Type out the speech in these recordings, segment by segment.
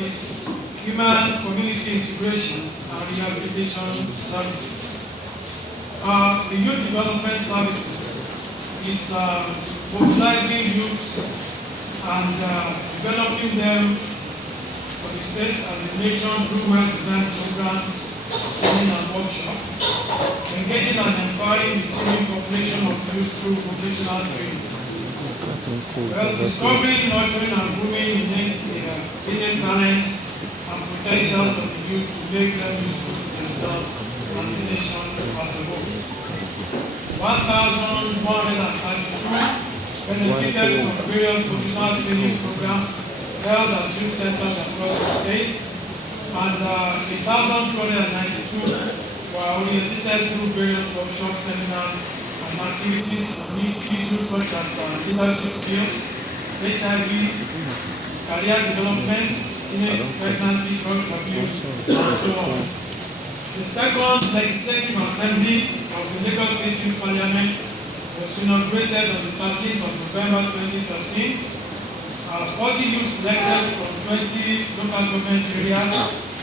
is human community integration and rehabilitation services. The youth development services is mobilizing youth and developing them for the state and the nation through well-designed programs, training and workshops, engaging and empowering the teeming population of youth through vocational training. Well, discovering, nurturing and grooming hidden talents and potentials of the youth to make them useful to themselves and the nation as a whole. 1,132 benefited from various vocational training programs held at youth centers across the state, and 1,292 were oriented through various workshops, seminars, and activities to meet issues such as leadership skills, HIV, career development, teenage pregnancy, drug abuse, and so on. The second Legislative Assembly of the Lagos State Youth Parliament was inaugurated on the 13th of November 2013. 40 youths selected from 20 local government areas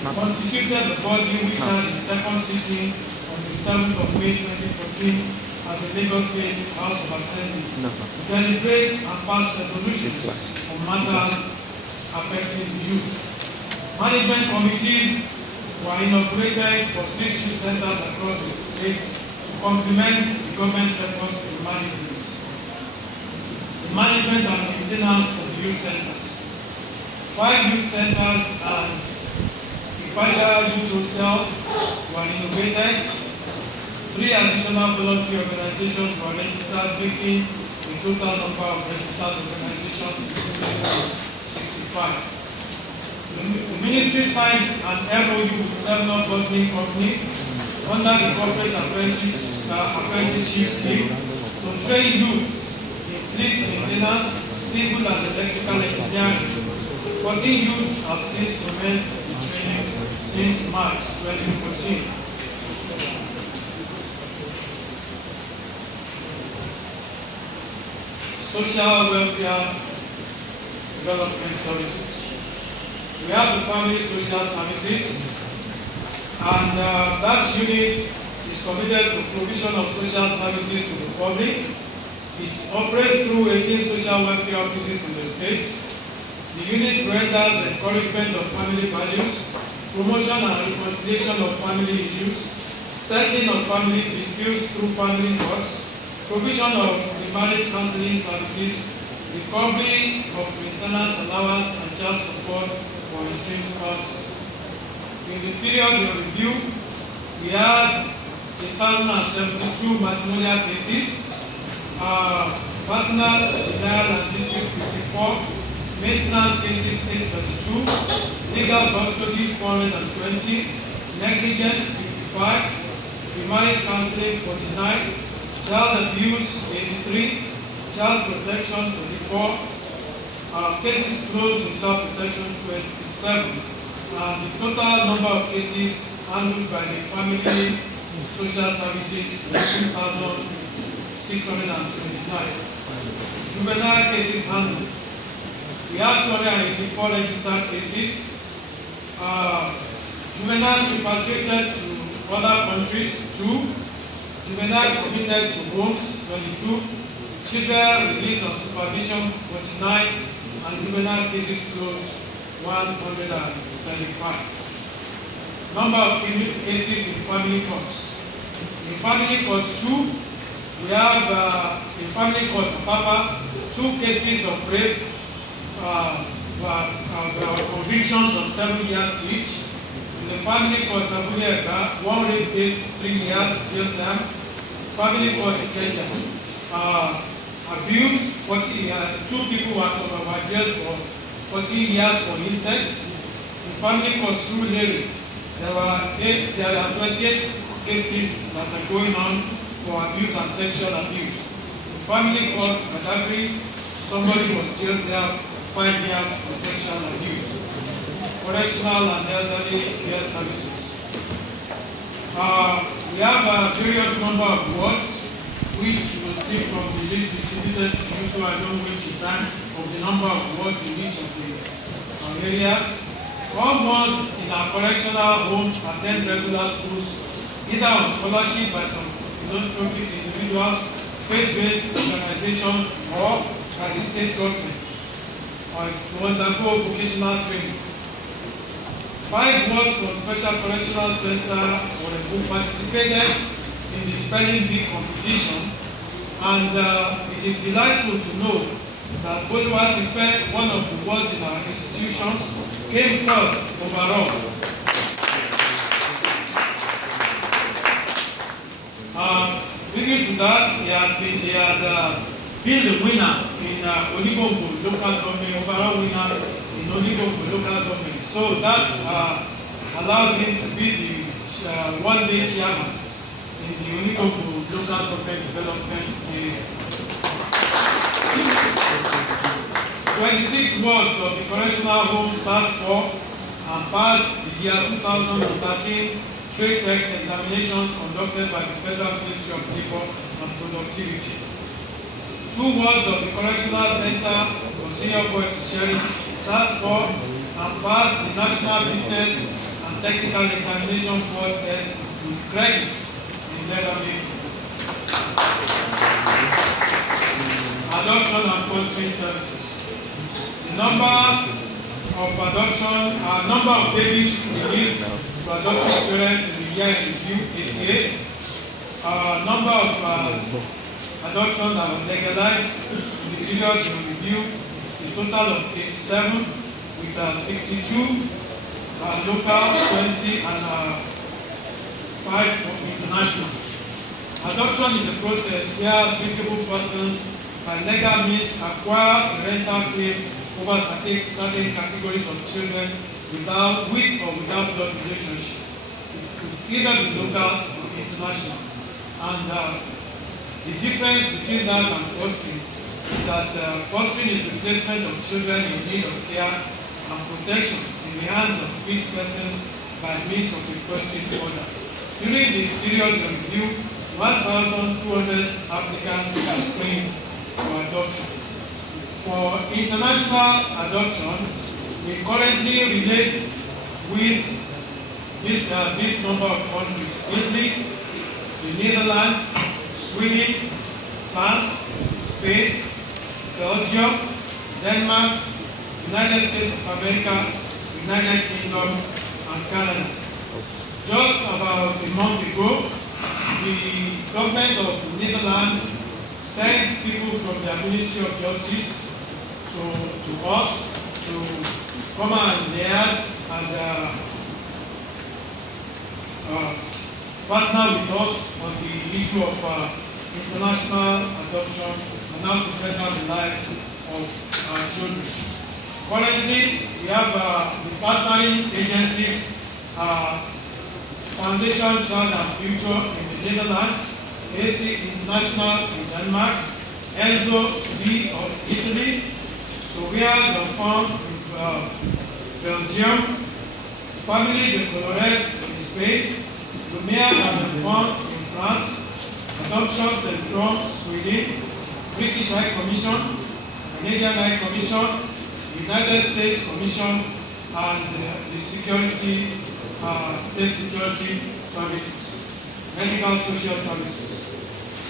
constituted the body which had its second sitting on the 7th of May 2014 at the Lagos State House of Assembly to deliberate and pass resolutions on matters affecting the youth. Management committees were inaugurated for 6 youth centers across the state to complement the government's efforts to manage this. The management and maintenance of the youth centers. 5 youth centers and the Federal Youth Hostel were innovated. 3 additional voluntary organizations were registered, making the total number of registered organizations 65. The ministry signed an MOU with 7 bottling companies under the corporate apprenticeship scheme to train youths in fleet maintenance, civil and electrical engineering. 14 youths have since commenced the training since March 2014. Social welfare development services. We have the family social services, and that unit is committed to provision of social services to the public. It operates through 18 social welfare offices in the states. The unit renders encouragement of family values, promotion and reconciliation of family issues, settling of family disputes through family courts, provision of remarriage counseling services, recovery of maintenance allowance and child support for estranged spouses. In the period of review, we had 1,072 matrimonial cases, personal denial and dispute 54, maintenance cases 832, legal custody 420, negligence 55, remarriage counseling 49, child abuse 83, child protection 24, cases closed in child protection 27, and the total number of cases handled by the family social services was 2,629. Juvenile cases handled. We have 284 registered cases. Juveniles repatriated to other countries 2. Juvenile committed to homes 22. Children released on supervision 49, and juvenile cases closed 135. Number of cases in family courts. In family court 2, we have in family court Papa 2 cases of rape, convictions of 7 years each. In the family court Abuja, 1 rape case 3 years jail term. Family court Kenya, abuse 40 years. 2 people were jailed for 14 years for incest. In family court Surulere, there are 28 cases that are going on for abuse and sexual abuse. In family court Badagry, somebody was jailed there 5 years for sexual abuse. Correctional and elderly care services. We have a various number of wards which you will see from the list distributed to you, so I don't waste the time of the number of wards in each of the areas. All ones in our correctional homes attend regular schools, either on scholarship by some philanthropic individuals, faith-based organizations, or by the state government, or to undergo vocational training. 5 wards from Special Correctional Center who participated in the spelling bee competition, and it is delightful to know that Boluwatife, one of the wards in our institutions, came third overall. Speaking to that, he had been the winner in Onigombo local government, overall winner in Onigombo local government. So that allows him to be the one-day chairman in the Onigombo local government development area. 26 wards of the correctional home sat for and passed the year 2013 trade test examinations conducted by the Federal Ministry of Labor and Productivity. 2 wards of the correctional center for senior boys sharing sat for and passed the National Business and Technical Examination Board test with credits in learning. Adoption and fostering services. The number of babies released to adoptive parents in the year in review 88. Number of adoptions that were legalized in the period in review, a total of 87, with 62 local, 20, and 5 international. Adoption is a process where suitable persons by legal means acquire parental claim over certain categories of children with or without blood relationship. It could either be local or international. And the difference between that and fostering is that fostering is the placement of children in need of care and protection in the hands of fit persons by means of a fostering order. During the period of review, 1,200 applicants were screened for adoption. For international adoption, we currently relate with this number of countries: Italy, the Netherlands, Sweden, France, Spain, Belgium, Denmark, United States of America, United Kingdom, and Canada. Just about a month ago, the government of the Netherlands sent people from their Ministry of Justice to us to come and liaise and partner with us on the issue of international adoption and how to better the lives of our children. Currently, we have the partnering agencies, Foundation Child and Future in the Netherlands, AC International in Denmark, Enzo B of Italy, Sovia de Fond in Belgium, Family de Colores in Spain, Lumiere and de Fond in France, Adoption Centrum Sweden, British High Commission, Canadian High Commission, United States Commission, and the State Security Services, Medical Social Services.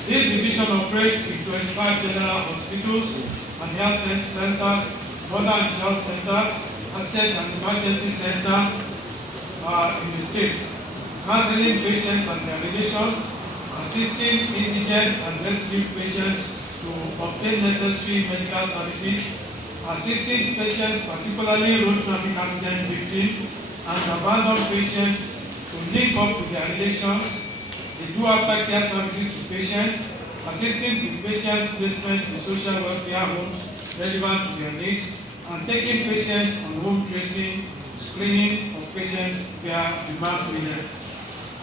This division operates in 25 general hospitals and health centers, mother and child centers, accident and emergency centers in the state, counseling patients and their relations, assisting indigent and destitute patients to obtain necessary medical services, assisting patients, particularly road traffic accident victims, and abandoned patients to link up with their relations. They do aftercare services to patients, assisting with patients' placement in social welfare homes relevant to their needs, and taking patients on home tracing, screening of patients via the mass media.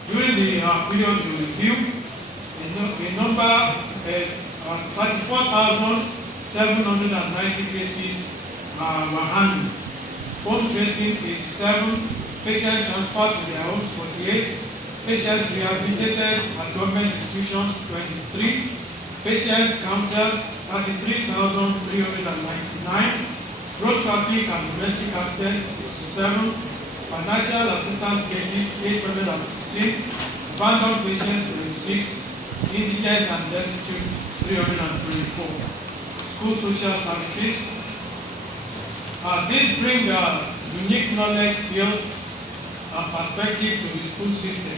During the period of review, a number of 34,790 cases were handled. Home tracing 87, patients transferred to their homes 48, patients rehabilitated at government institutions 23, patients counseled 33,399, road traffic and domestic accidents 67, financial assistance cases 816, abandoned patients 26, indigent and destitute 324. School social services. These bring unique knowledge, skill, and perspective to the school system.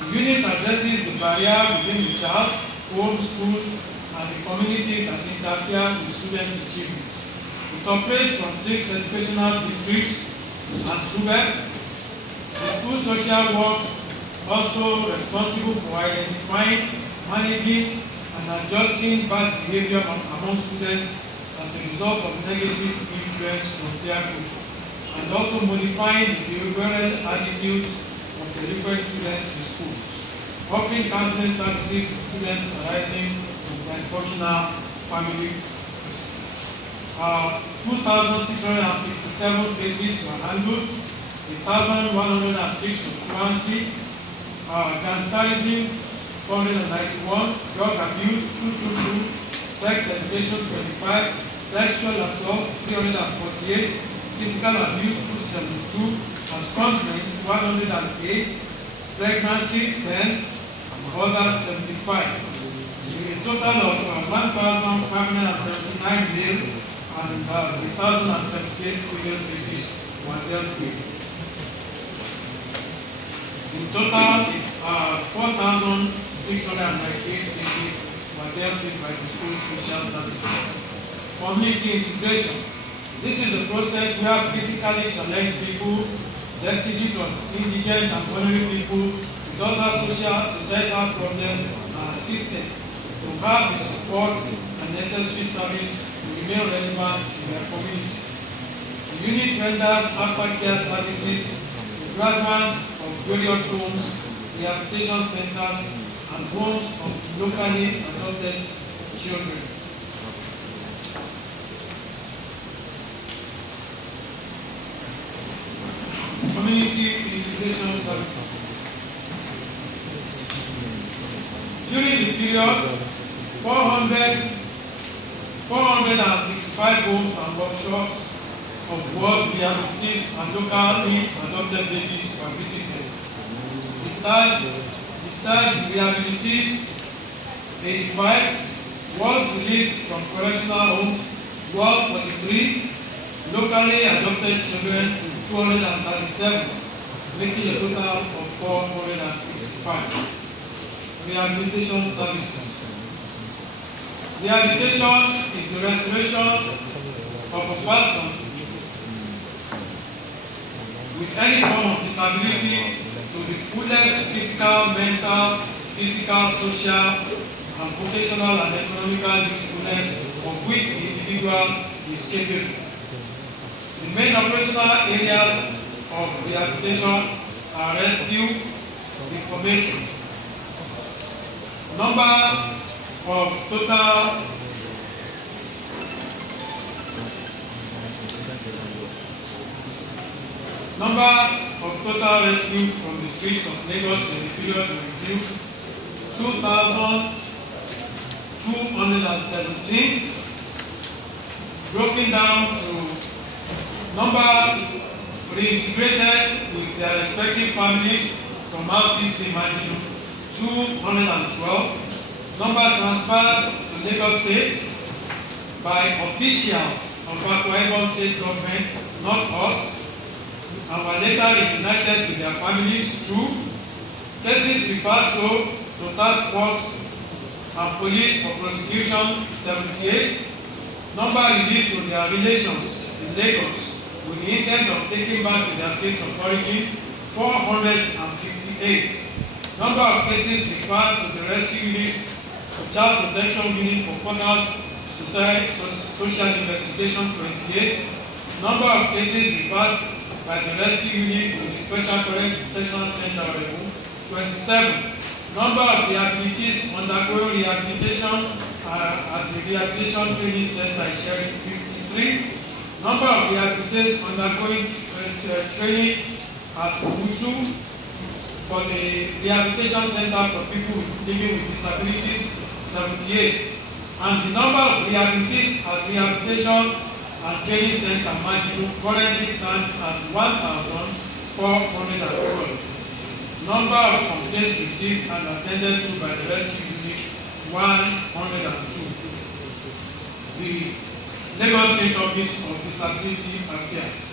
The unit addresses the barrier between the child, home, school, and the community that interfere with students' achievement. It operates from 6 educational districts and SUBEC. The school social work also responsible for identifying, managing, and adjusting bad behavior among students as a result of negative influence from peer group, and also modifying the behavioral attitudes of delinquent students in schools, offering counseling services to students arising from dysfunctional family. 2,657 cases were handled, 1,106 for truancy, gangsterism 491, drug abuse 222, sex education 25, sexual assault 348, physical abuse 272, and sponsoring 108, pregnancy 10, others 75. With a total of 1,579 male and 1,078 female cases were dealt with. In total, 4,698 cases were dealt with by the school social services. Community integration. This is a process where physically challenged people, destitute of indigent and vulnerable people with other societal problems are assisted to have the support and necessary service to remain relevant in their community. The unit renders aftercare services to graduates of various homes, rehabilitation centers, and homes of locally adopted children. Community integration services. During the period, 465 homes and workshops of wards, rehabilities, and locally adopted babies were visited. Discharged rehabilities 85, wards released from correctional homes 143, locally adopted children 237, making a total of 465. Rehabilitation services. Rehabilitation is the restoration of a person with any form of disability to the fullest physical, mental, social, and vocational and economical usefulness of which the individual is capable. The main operational areas of rehabilitation are rescue, reformation. Number of total rescued from the streets of Lagos in the period review 2,217, broken down to number reintegrated with their respective families from RTC Margin 212, number transferred to Lagos State by officials of Akwa Ibom State government, not us, and were later reunited with their families. 2 cases referred to task force and police for prosecution 78, number released to their relations in Lagos with the intent of taking back to their states of origin 458. Number of cases referred to the rescue unit, child protection unit for further social investigation 28. Number of cases referred by the rescue unit to the special correctional center 27. Number of rehabilitees undergoing rehabilitation at the rehabilitation training center in Sherry 53. Number of rehabilitators undergoing training at Obutu for the rehabilitation center for people living with disabilities 78. And the number of rehabilitees at rehabilitation and Training Center Madibu currently stands at 1,412. Number of complaints received and attended to by the rescue unit 102. The Lagos State Office of Disability Affairs.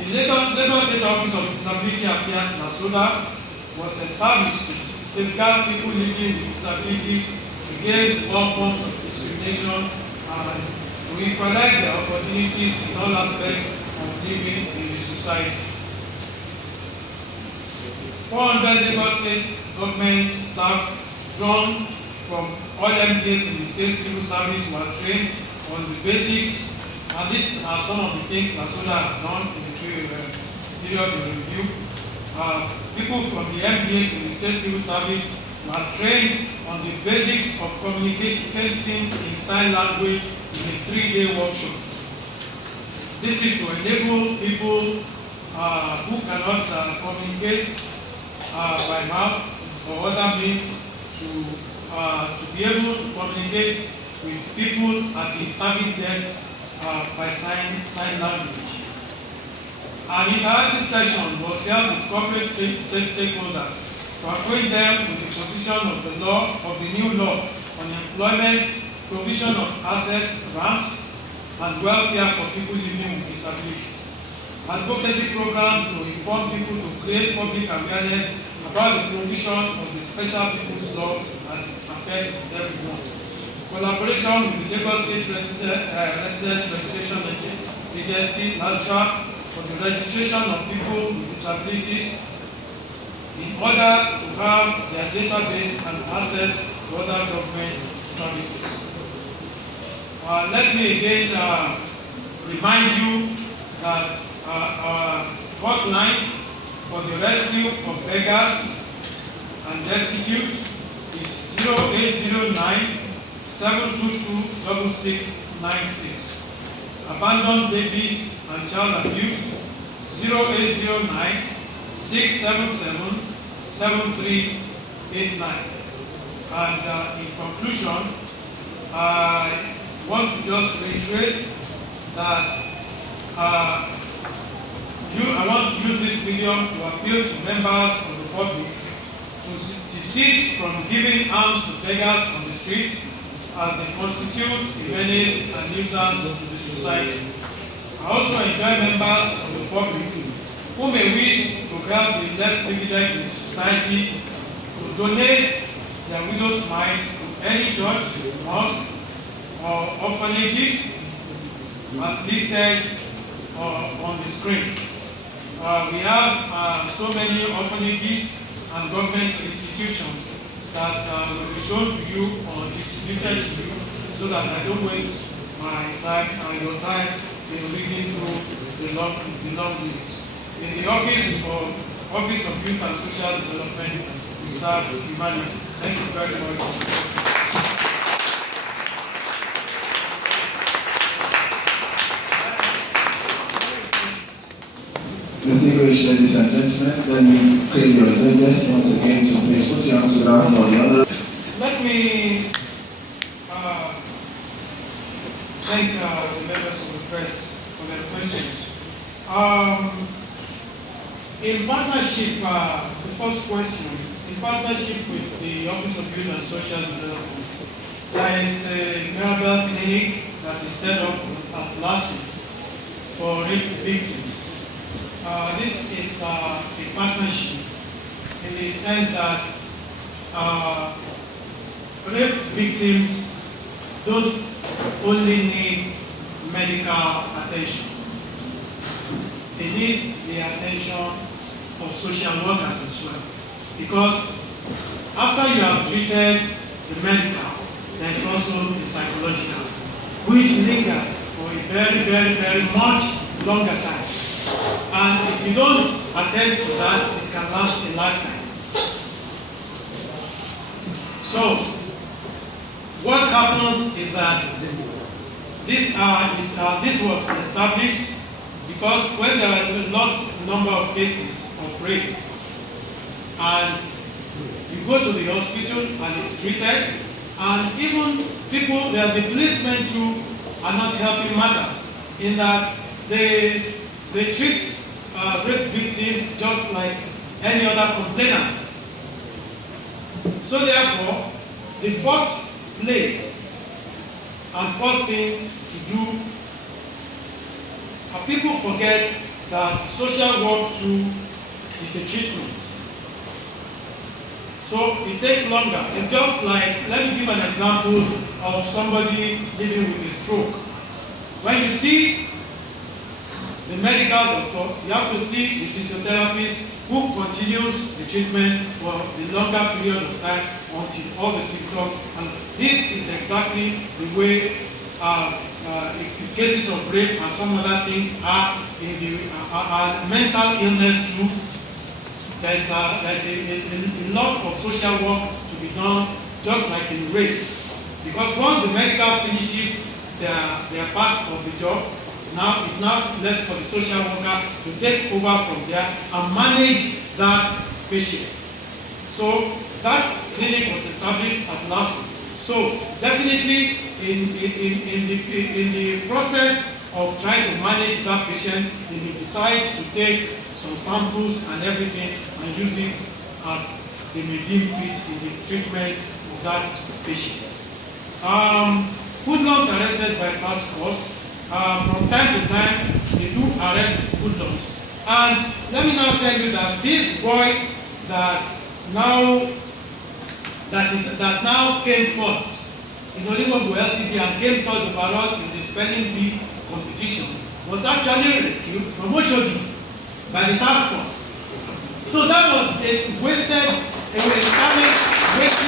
The Lagos State Office of Disability Affairs, NASODA, was established to safeguard people living with disabilities against all forms of discrimination and to equalize their opportunities in all aspects of living in the society. 400 Lagos State government staff drawn from all MPs in the state civil service were trained on the basics, and these are some of the things NASODA has done in the period of review. People from the MPs in the state civil service were trained on the basics of communication in sign language in a 3-day workshop. This is to enable people who cannot communicate by mouth or other means to be able to communicate with people at the service desks by sign language. An interactive session was held with corporate stakeholders to acquaint them with the position of the new law on employment, provision of access, ramps, and welfare for people living with disabilities. Advocacy programs to inform people to create public awareness about the provision of the Special People's Law as it affects everyone. Collaboration with the Lagos State Residence Registration Agency, LASTRA, for the registration of people with disabilities in order to have their database and access to other government services. Let me again remind you that our hotlines for the rescue of beggars and destitute is 0809-722-6696. Abandoned babies and child abuse 0809-677-7389. And in conclusion, I want to just reiterate that I want to use this medium to appeal to members of the public to desist from giving alms to beggars on the streets, as they constitute a menace and nuisance to the society. I also enjoin members of the public who may wish to help the less privileged in the society to donate their widow's mite to any church, mosque, or orphanages as listed on the screen. We have so many orphanages and government institutions that will be shown to you or distributed to you, so that I don't waste my time and your time in reading through the long list. In the Office of Youth and Social Development, we serve humanity. Thank you very much. Distinguished ladies and gentlemen, let me claim your attendance once again to please put your hands around for the other. Let me thank the members of the press for their questions. In partnership, the first question, in partnership with the Office of Youth and Social Development, there is a Mirabel clinic that is set up last week for rape victims. This is a partnership in the sense that rape victims don't only need medical attention. They need the attention of social workers as well. Because after you have treated the medical, there is also the psychological, which lingers for a very, very, very much longer time. And if you don't attend to that, it can last a lifetime. So, what happens is that this was established because when there are a number of cases of rape, and you go to the hospital and it's treated, and even people, the policemen too, are not helping matters. in that they treat rape victims just like any other complainant. So therefore, the first place and first thing to do, people forget that social work too is a treatment. So it takes longer. It's just like, let me give an example of somebody living with a stroke. When you see the medical doctor, you have to see the physiotherapist who continues the treatment for the longer period of time until all the symptoms. And this is exactly the way cases of rape and some other things are in the mental illness too. There's a lot of social work to be done, just like in rape. Because once the medical finishes their part of the job, now it's now left for the social worker to take over from there and manage that patient. So that clinic was established at LASU. So definitely in the process of trying to manage that patient, they may decide to take some samples and everything and use it as they may deem fit in the treatment of that patient. Hoodlums arrested by task force. From time to time, they do arrest hoodlums. And let me now tell you that this boy that now came first in Oligogo LCD and came third overall in the spelling bee competition was actually rescued from Oshodi by the task force. So that was a talent wasting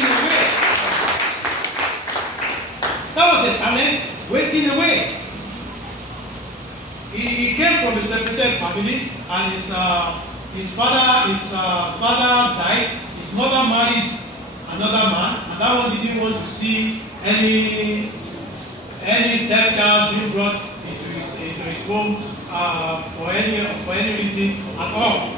away. That was a talent wasting away. He came from a separated family, and his father died. His mother married another man, and that one didn't want to see any stepchild being brought into his home for any reason at all.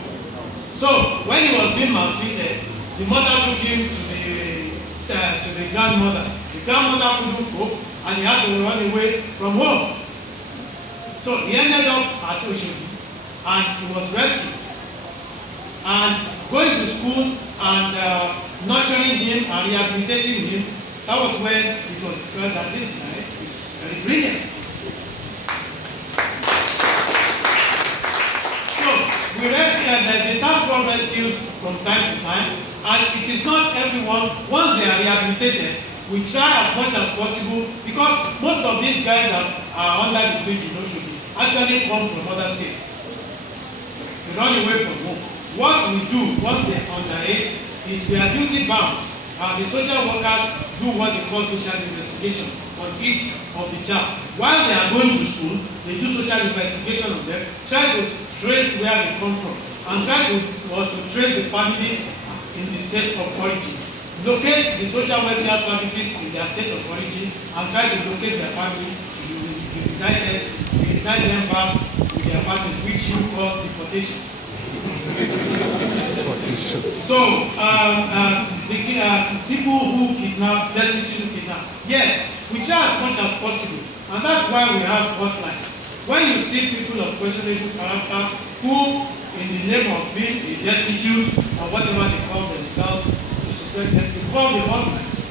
So when he was being maltreated, the mother took him to the grandmother. The grandmother couldn't cope, and he had to run away from home. So he ended up at Oshodi, and he was rescued. And going to school and nurturing him and rehabilitating him, that was when it was declared that this guy is very brilliant. So we rescue, the task force rescues from time to time, and it is not everyone. Once they are rehabilitated, we try as much as possible, because most of these guys that are under the bridge in Oshodi actually come from other states. They run away from home. What we do once they are underage is we are duty bound. The social workers do what they call social investigation on each of the child. While they are going to school, they do social investigation on them, try to trace where they come from, and try to trace the family in the state of origin. Locate the social welfare services in their state of origin and try to locate their family to unite them back with their families, which you call deportation. So, people who kidnap, destitute kidnap, yes, we try as much as possible, and that's why we have hotlines. When you see people of questionable character who, in the name of being a destitute or whatever they call themselves, we call the hotlines.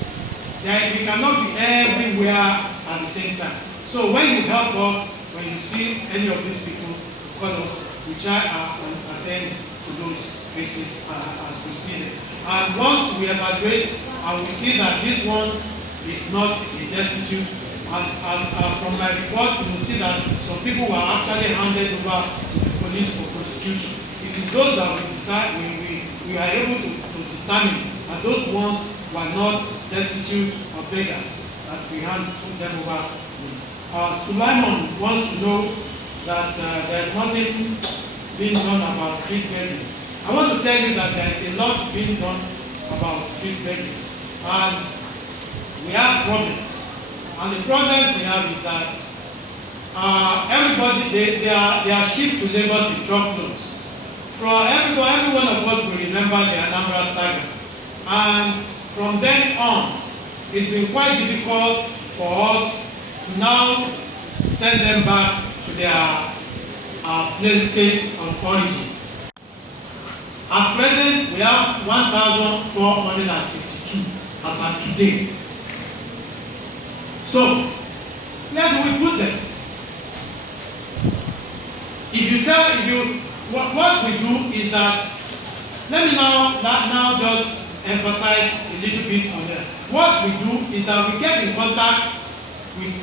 We cannot be everywhere at the same time. So when you help us, when you see any of these people, call us, we try and attend to those cases as we see them. And once we evaluate and we see that this one is not a destitute, and as from my report, you will see that some people were actually handed over to the police for prosecution. It is those that we decide, we are able to determine that those ones were not destitute or beggars, that we put them over. Sulaiman wants to know that there is nothing being done about street begging. I want to tell you that there is a lot being done about street begging, and we have problems. And the problems we have is that everybody, they are shipped to Lagos in truckloads. From every one of us will remember the Anambra saga. And from then on, it's been quite difficult for us to now send them back to their places of origin. At present, we have 1,462 as of today. So, where do we put them? What we do is that, let me now just emphasize a little bit on that. What we do is that we get in contact with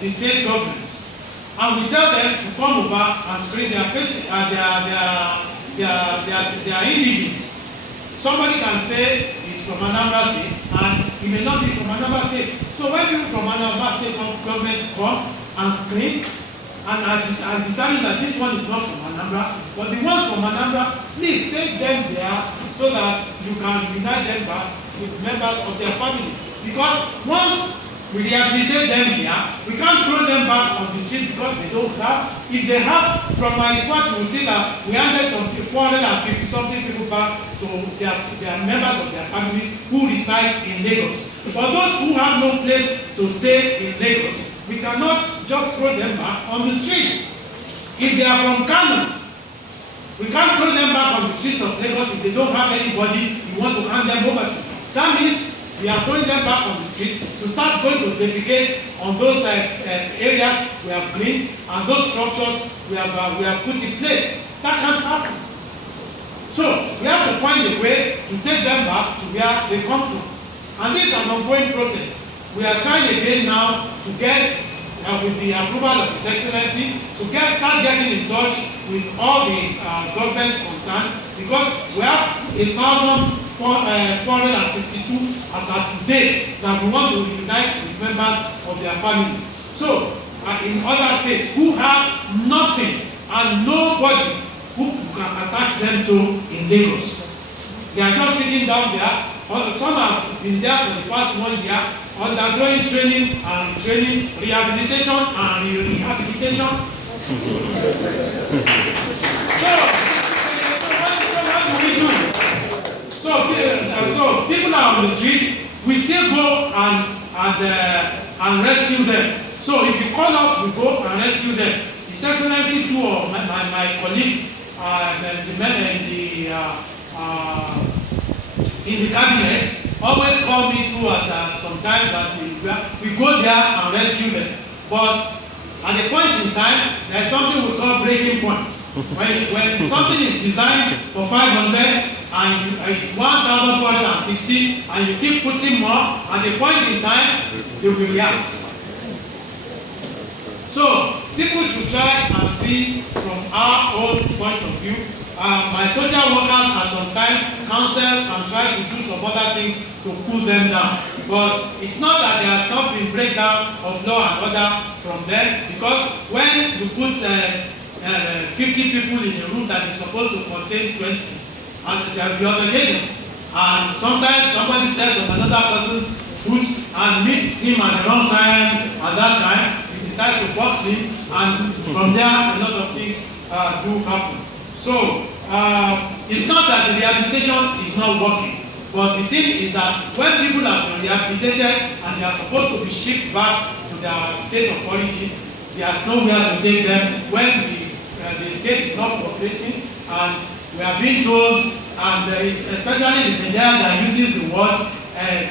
the state governments and we tell them to come over and screen their patients and their indigenous. Somebody can say he's from Anambra State and he may not be from Anambra State. So when people from Anambra State government come and screen and determine that this one is not from Anambra, but the ones from Anambra, please take them there so that you can unite them back with members of their family. Because once we rehabilitate them here, we can't throw them back on the street because they don't have. If they have, from my report, you will see that we handed some 450 something people back to their members of their families who reside in Lagos. For those who have no place to stay in Lagos, we cannot just throw them back on the streets. If they are from Kano, we can't throw them back on the streets of Lagos if they don't have anybody you want to hand them over to. That means we are throwing them back on the street to start going to defecate on those areas we have cleaned and those structures we have put in place. That can't happen. So we have to find a way to take them back to where they come from. And this is an ongoing process. We are trying again now to get, with the approval of His Excellency, to start getting in touch with all the governments concerned, because we have 1,462 as of today that we want to reunite with members of their family. So, in other states who have nothing and nobody who can attach them to in Lagos, they are just sitting down there. Some have been there for the past 1 year, undergoing training, rehabilitation and rehabilitation. So what do we do? So people are on the streets. We still go and rescue them. So if you call us, we go and rescue them. His Excellency, two of my colleagues, in the cabinet, always call me too at sometimes that we go there and rescue them. But at a point in time, there's something we call breaking point. When something is designed for 500 and it's 1,460 and you keep putting more, at a point in time, they will react. So people should try and see from our own point of view. My social workers at some time counsel and try to do some other things to cool them down. But it's not that there has not been breakdown of law and order from them, because when you put 50 people in a room that is supposed to contain 20, and there will be altercation, and sometimes somebody steps on another person's foot and meets him at the wrong time, at that time, he decides to box him, and from there a lot of things do happen. So, it's not that the rehabilitation is not working, but the thing is that when people have been rehabilitated and they are supposed to be shipped back to their state of origin, there's nowhere to take them when the state is not cooperating, and we are being told, and especially the media that uses the word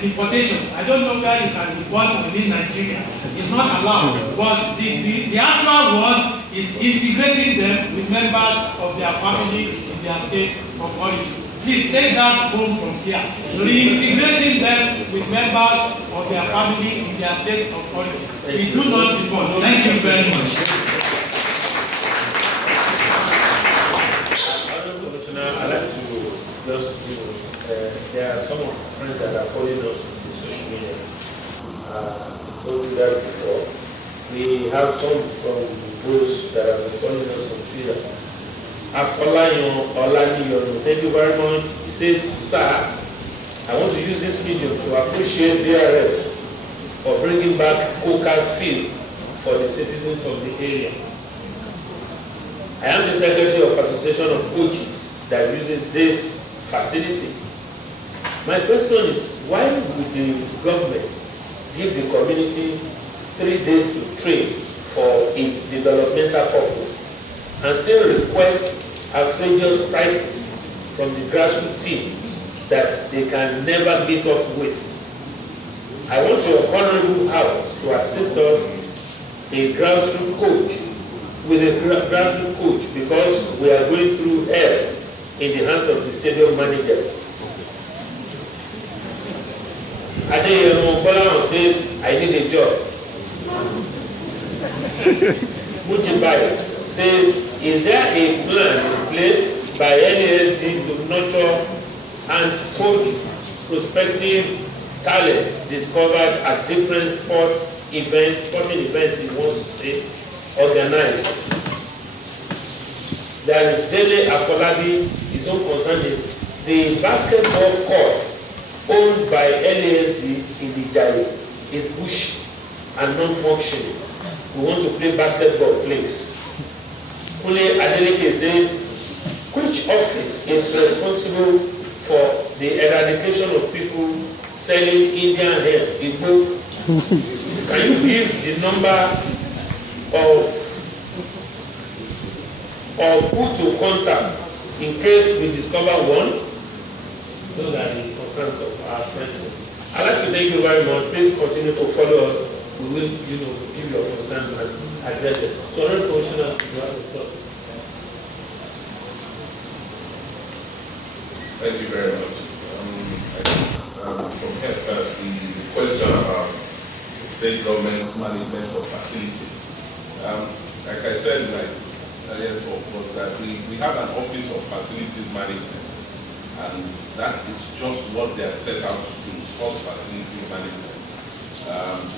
deportation. I don't know where you can deport within Nigeria. It's not allowed. But the actual word is integrating them with members of their family in their state of origin. Please take that home from here. Reintegrating them with members of their family in their state of origin. We do not deport. Thank you very much. I'd like to just, there are some friends that are following us on social media. Told you that before. We have some from those that have been following us on Twitter. Thank you very much. He says, "Sir, I want to use this medium to appreciate BRF for bringing back Coca Field for the citizens of the area. I am the Secretary of Association of Coaches that uses this facility. My question is, why would the government give the community 3 days to train for its developmental purpose and still request outrageous prices from the grassroots team that they can never meet up with. I want your honorable house to assist us a grassroots coach with a grassroots coach because we are going through hell in the hands of the stadium managers. Adeyemo Bolaon says, I need a job. Mujibai says, is there a plan in place by NASD to nurture and coach prospective talents discovered at different sporting events he wants to say, organized? There is Dele Afolabi, his own concern is the basketball court owned by NASD in the Jai is bushy and non-functioning. We want to play basketball, please. Kule Adeleke says, which office is responsible for the eradication of people selling Indian hair in book? Can you give the number of who to contact in case we discover one? Those are the concerns of our friends. I'd like to thank you very much. Please continue to follow us. We will, give your concerns and address it. So, Honorable Commissioner, you have the floor. Thank you very much. From here first, the question about the state government management of facilities. Like I said in my earlier talk, was that we have an office of facilities management, and that is just what they are set out to do. It's called facilities management.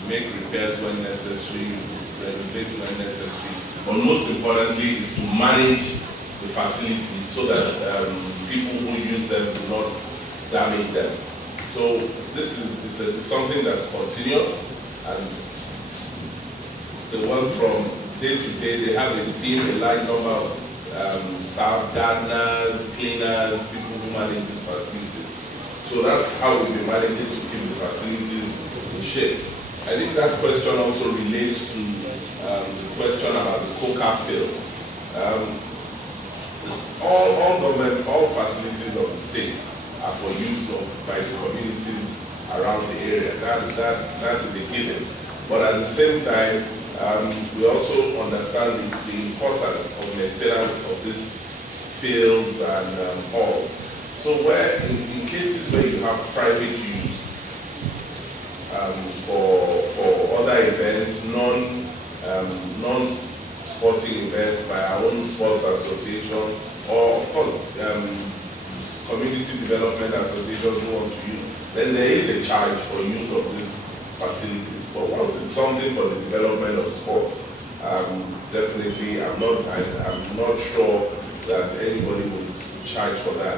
Make repairs when necessary, renovate when necessary, but most importantly is to manage the facilities so that people who use them do not damage them. So this is something that's continuous, and the one from day to day, they have a team, a large number of staff, gardeners, cleaners, people who manage the facilities. So that's how we've been managing to keep the facilities in shape. I think that question also relates to the question about the coca field. All facilities of the state are for use by the communities around the area. That is a given. But at the same time, we also understand the importance of maintenance of these fields and halls. So where in cases where you have private use for other events, non-sporting events by our own sports association, or of course community development associations who want to use, then there is a charge for use of this facility. But once it's something for the development of sport, definitely I'm not sure that anybody would charge for that.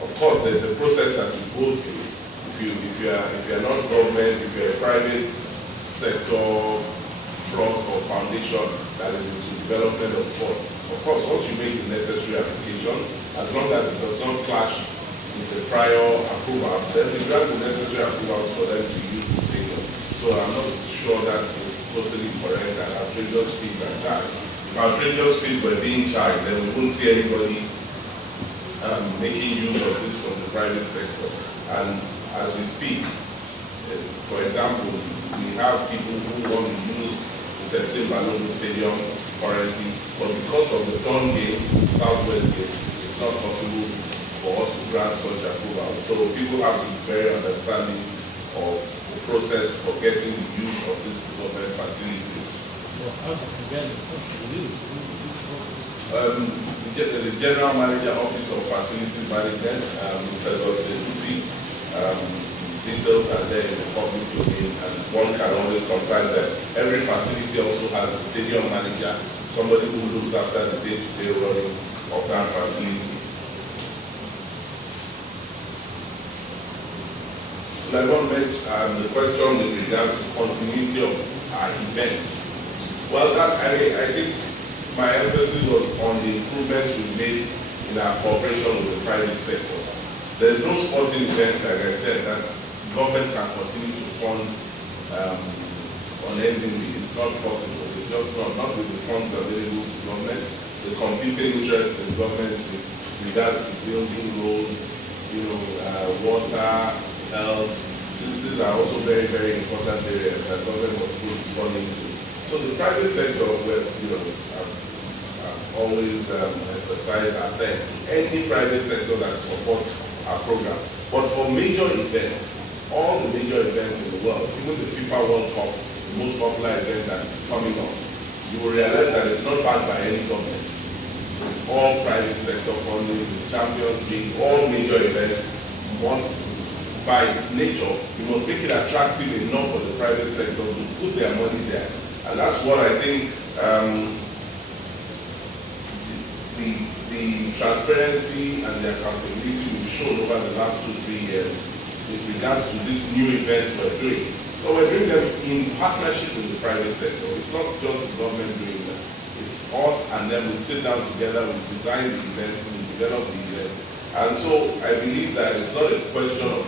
Of course, there's a process that we go through. If you are not government, if you're a private sector trust or foundation that is into development of sport, of course, once you make the necessary application, as long as it does not clash with the prior approval, then we grant the necessary approvals for them to use the stadium. So I'm not sure that is totally correct and outrageous fees are charged. If outrageous fees were being charged, then we wouldn't see anybody making use of this from the private sector. And as we speak, for example, we have people who want to use the Tessin Balogun Stadium currently, but because of the Dawn Games, Southwest Games, it's not possible for us to grant such approval. So people have been very understanding of the process for getting the use of these government facilities. The General Manager Office of Facilities Management, Mr. Goseluti, details are there in the public domain, and one can always contact them. Every facility also has a stadium manager, somebody who looks after the day-to-day running of that facility. So I want to mention the question with regards to continuity of our events. Well, I think my emphasis was on the improvements we've made in our cooperation with the private sector. There's no sporting event, like I said, that government can continue to fund unendingly. It's not possible. It's just not with the funds available to government. The competing interests in government with regards to building roads, water, health. These are also very, very important areas that government must put money into. So the private sector, where I've always emphasized our thanks to any private sector that supports our program. But for major events, all the major events in the world, even the FIFA World Cup, the most popular event that's coming up, you will realize that it's not backed by any government. It's all private sector funding, the Champions League, all major events must, by nature, you must make it attractive enough for the private sector to put their money there. And that's what I think the transparency and the accountability we've shown over the last 2-3 years with regards to these new events we're doing. So we're doing them in partnership with the private sector. It's not just the government doing them. It's us, and then we sit down together, we design the events, we develop the event. And so I believe that it's not a question of,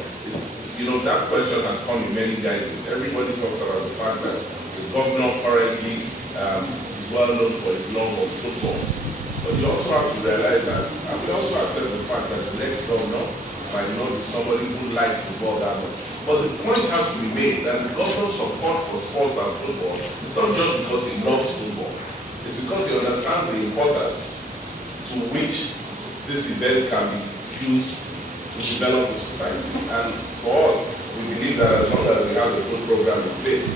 that question has come in many guises. Everybody talks about the fact that the governor currently is well known for his love of football. But you also have to realize that, and we also accept the fact that the next governor might not be somebody who likes football that much. But the point has to be made that the governor's support for sports and football is not just because he loves football. It's because he understands the importance to which this event can be used to develop the society. And for us, we believe that as long as we have a good program in place,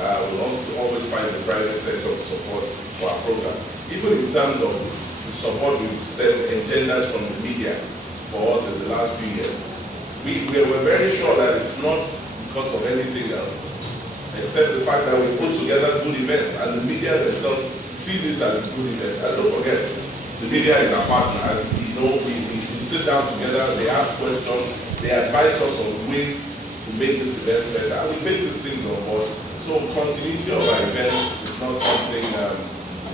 we'll also always find the private sector to support for our program. Even in terms of the support we've said engendered from the media for us in the last few years, we were very sure that it's not because of anything else, except the fact that we put together good events, and the media themselves see this as a good event. And don't forget, the media is our partner. As we know, we sit down together, they ask questions, they advise us on ways to make this event better, and we take these things on board. So continuity of our events is not something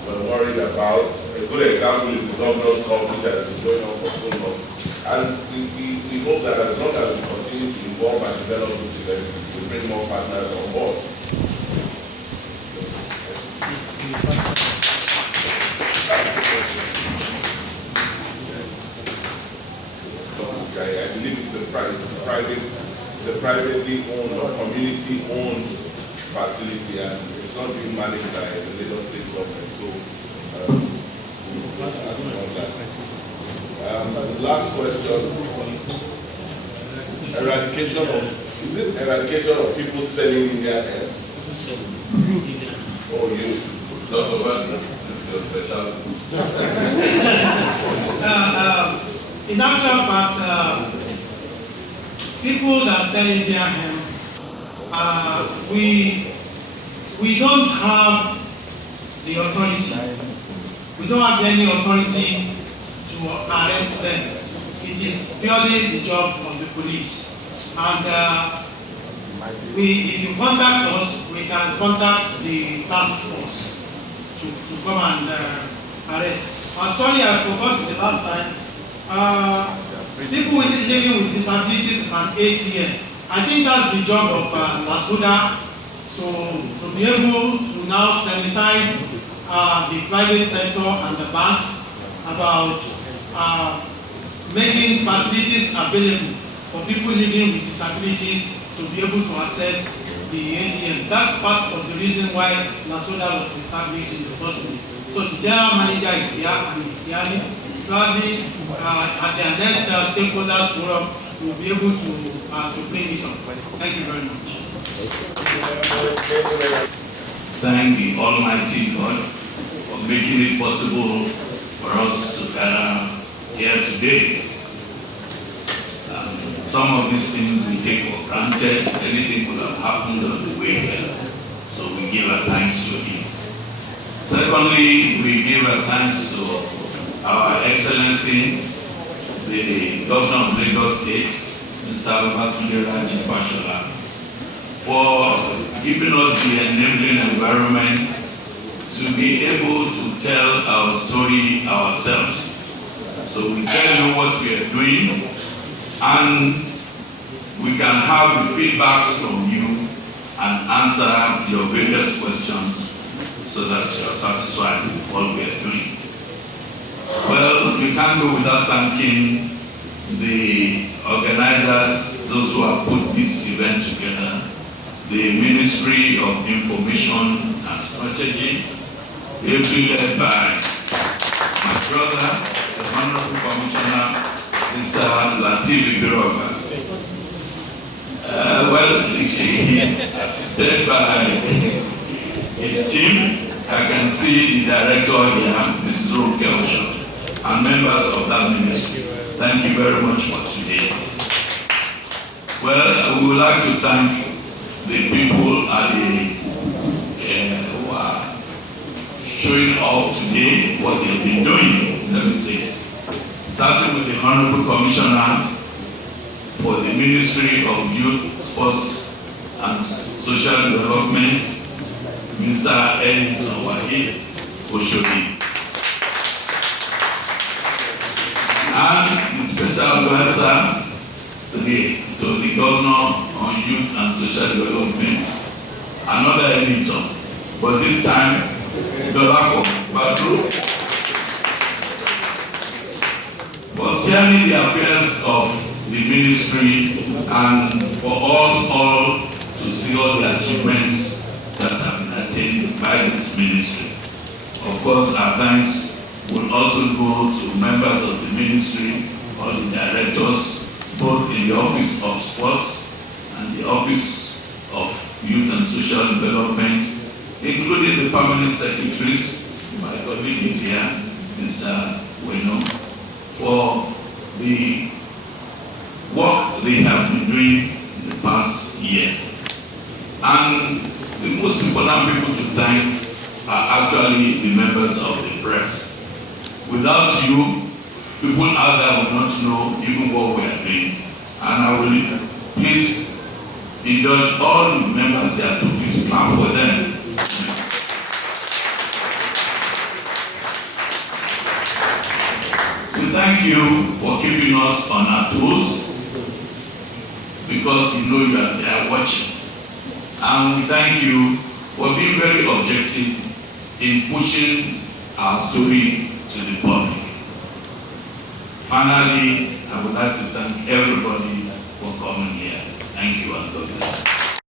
we're worried about. A good example is the governor's cup, which has been going on for so long. And we hope that as long as we continue to evolve and develop this event, we bring more partners on board. I believe it's a privately owned or community-owned facility, and it's not being managed by the Lagos State government. So, last question: eradication of people selling Indian hair. Oh, you? Not so bad. It's your specialty. In actual fact, people that sell Indian hemp, we don't have the authority. We don't have any authority to arrest them. It is purely the job of the police. And if you contact us, we can contact the task force to come and arrest. I'm sorry, I forgot the last time. People living with disabilities and ATM. I think that's the job of Lasuda, to be able to now sanitize the private sector and the banks about making facilities available for people living with disabilities to be able to access the ATMs. That's part of the reason why Lasuda was established in the first place. So the general manager is here and is hearing. Probably at their next stakeholders forum, we'll be able to bring it up. Thank you very much. Thank the Almighty God for making it possible for us to gather here today. Some of these things we take for granted. Anything could have happened on the way here. So we give our thanks to Him. Secondly, we give our thanks to Our Excellency, the Governor of Lagos State, Mr. Babatunde Raji Fashola, for giving us the enabling environment to be able to tell our story ourselves. So we tell you what we are doing, and we can have the feedbacks from you and answer your various questions so that you are satisfied with what we are doing. Well, you can't go without thanking the organizers, those who have put this event together, the Ministry of Information and Strategy, ably led by my brother, the Honorable Commissioner, Mr. Latif Ibiroga. Well, he's assisted by his team. I can see the director here, Mrs. Roke Ocean, and members of that ministry. Thank you very much for today. Well, we would like to thank the people at who are showing off today what they've been doing, let me say. Starting with the Honorable Commissioner for the Ministry of Youth, Sports and Social Development, Mr. Ellington Wahid Oshodi. And the special advisor to the Governor on Youth and Social Development, another Ellington, but this time, Dolako Badru, for steering the affairs of the ministry and for us all to see all the achievements that have been attained by this ministry. Of course, our thanks will also go to members of the ministry, all the directors, both in the Office of Sports and the Office of Youth and Social Development, including the permanent secretaries. My colleague is here, Mr. Weno, for the work they have been doing in the past year. And the most important people to thank are actually the members of the press. Without you, people out there will not know even what we are doing. And I will please indulge all the members here to please clap for them. We thank you for keeping us on our toes, because you know you are there watching. And we thank you for being very objective in pushing our story to the public. Finally, I would like to thank everybody